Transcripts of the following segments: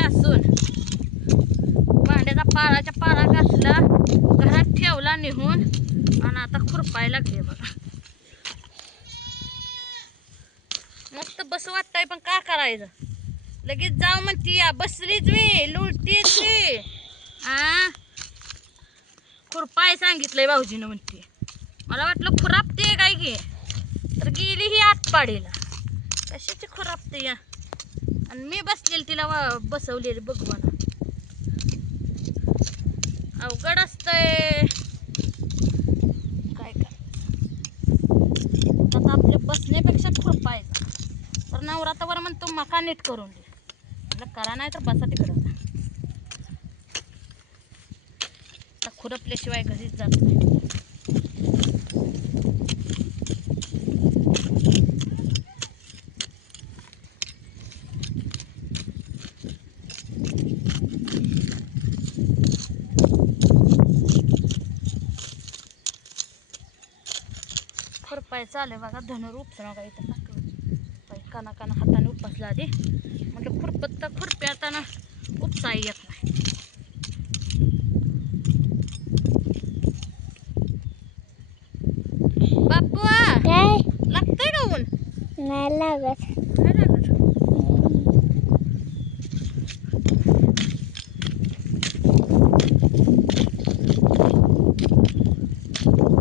घासून भांड्याचा पाराच्या पारा घासला, घरात ठेवला निघून आणि आता खुरपायला लागले बघा. मस्त बस वाटतंय पण काय करायचं, लगेच जाऊ म्हणती या बसलीच वे लुळतीच वे. खुरपाय सांगितलंय भाऊजीनं म्हणते. मला वाटलं खुरापते काय की, तर गेली ही आत पाडीला. कशाची खुरापते या, आणि मी बसलेली तिला बसवलेली बघ मला. अवघड असतंय काय काय. आता आपल्या बसण्यापेक्षा खुरपायचं. तर नवरात्रावर म्हणतो मका नीट करून दे, म्हटलं करा नाही तर बसा तिकडं. आता खुरपल्याशिवाय घरीच जात नाही. खुरपाय चालू बघा. धनुर उपसणं का इथं टाकलं काना काना हाताने उपसला आधी. म्हटलं खुरपत तर खुरपे आता ना उपसाय येत नाही. बापू काय लागतंय का ऊन? नाही लागत. नाही लागत.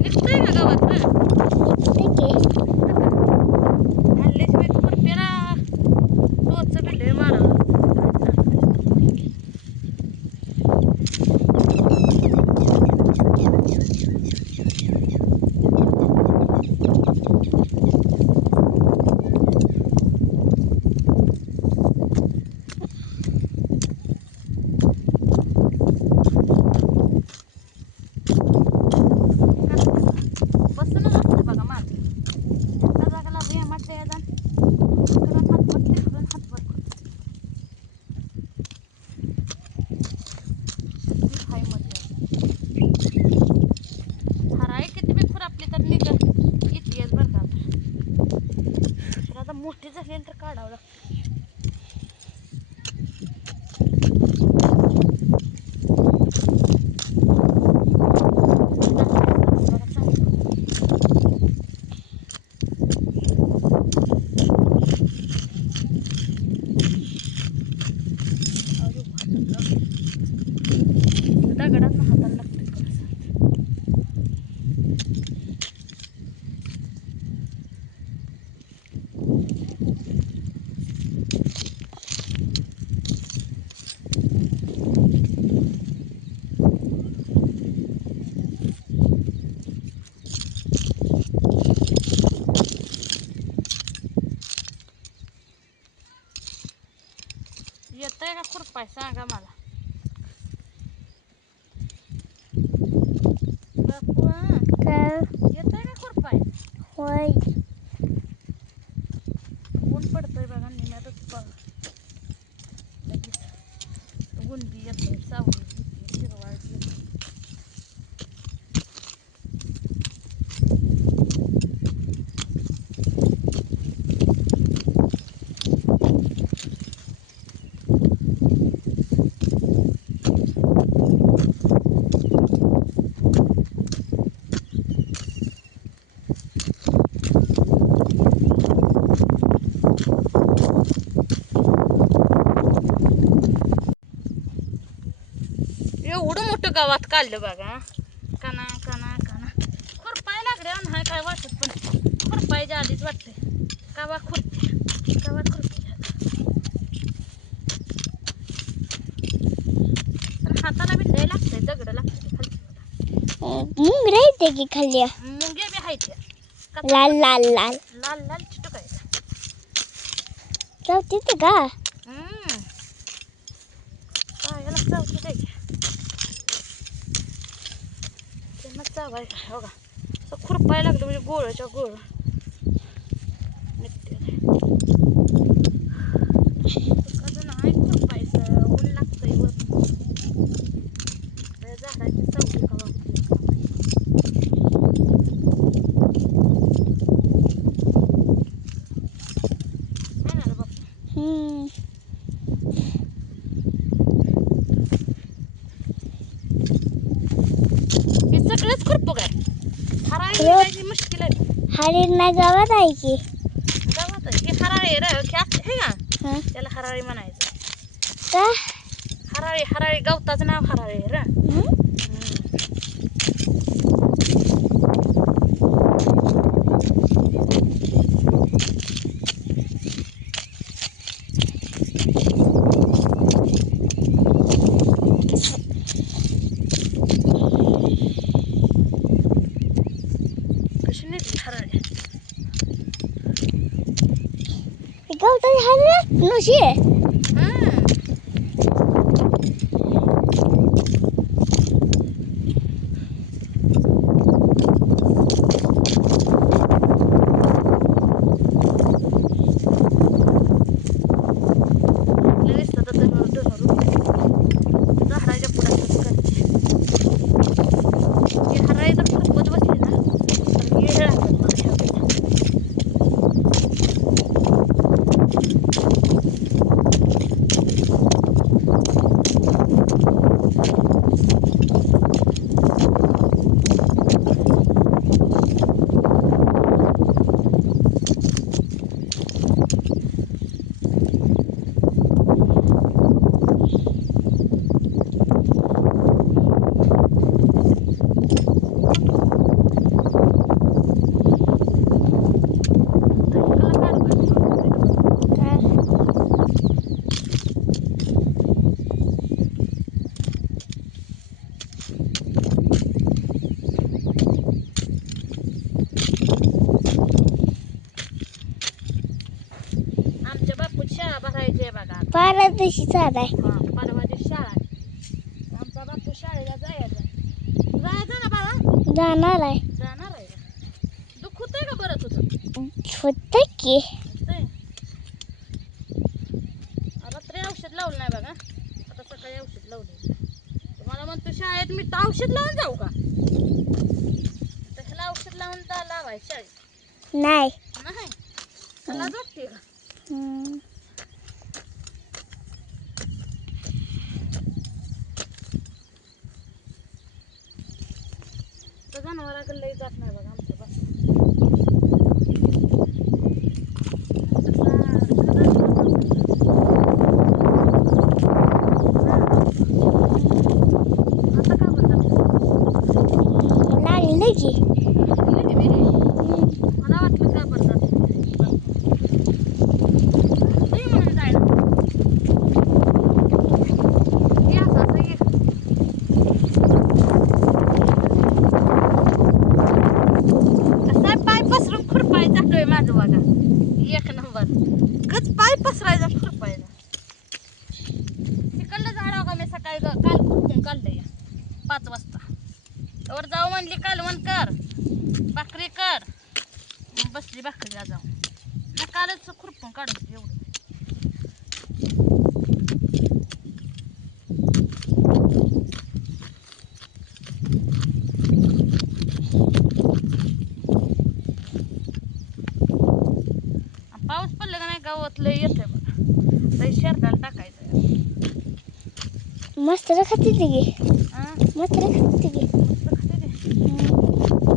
निघतंय का गावात ना? हल्ल्याशिवाय खुरप्याला टोच बिल्ले मारा. मोठी झाली तर काढावं लागतं. दगडात ना हाताला लागतं. येतंय का खुरपाय सांगा मला. बापू काय येतंय का खुरपाय? होय. ऊन पडतंय बघा निम्यातच बघा. लगेच ऊन बी येतंय, सावली येते, हिरवाळ येते. एवढं मोठं गावात काढलं बघा. काना काना काना खुरपाय लागले नाही काय वाटत, पण खुरपायच्या आधीच वाटतंय कावा खुरपे गावात खुरपे. पण हाताला बी लय लागतंय, दगड लागतंय खाली. मुंगरा येते की खाली. मुंग्या बी आहेत लाल लाल लाल लाल लाल चिटक आहे. चौथीच का? पायाला चावते द्यायची त्यांना चावायला बघा. असं खुरपाय लागलं म्हणजे गोळच्या गोळ निघते. कसं नाही खुरपायचं, ऊन लागतंय वर. झाडाची सावली कवा होती काय झालं बाप्पा? हरिण नाही गावात आहे की. गावात आहे की हराळी हे का हं. त्याला हराळी म्हणायचं. का? हराळी हराळी गवताचं नाव हराळी आहे रे. हं? कशी नेली हराळी. गवताची हरिण नुशी आहे. हं. लगेच तर झाडाच्या पुढ्यात करते. ही हराळी जर खुरपत बसली ना तर येळ राहतात मला ह्या वेळेला. आमच्या बापूची शाळा भरायची आहे बघा. पारदर्शी चाल आहे. हा परवा दिवशी शाळा आहे. आमचा बापू शाळेला जायचं. जायचं ना बाळा. जाणार आहे. जाणार आहे का? दुःख होतंय का बरं तुझं? होतं की. होतंय. रात्री औषध लावलं नाही बघा. आता सकाळी औषध लावलं. तुम्हाला म्हणतो शाळेत मी तर औषध लावून जाऊ का? तर ह्याला औषध लावून लावायचं शाळेत. नाही. नाही त्याला जाते का? हं. तर जनावराकडे लई जात नाही बघा आमचं बस. आता का बरं लागलं की. मला वाटलं का बरं जात नाही म्हणून जायला. हे असं असं ये. कसा पाय पसरून खुरपाय जातोय माझं बघा. एक नंबर कच पाय पसरायचा खुरपायचा. तिकडलं झाड का मी सकाळी काल खुरपून काढलं या 5 वाजता. तर जाऊ म्हणली कालवण कर भाकरी कर. मग बसली भाकरीला जाऊन. ना कालच खुरपून काढून एवढं. पाऊस पडला का नाही गावात लय येतंय बघा. लय शेरडाला टाकायचं. मस्त खाते की. हां मस्त खाते की. मस्त खाते ते. हं.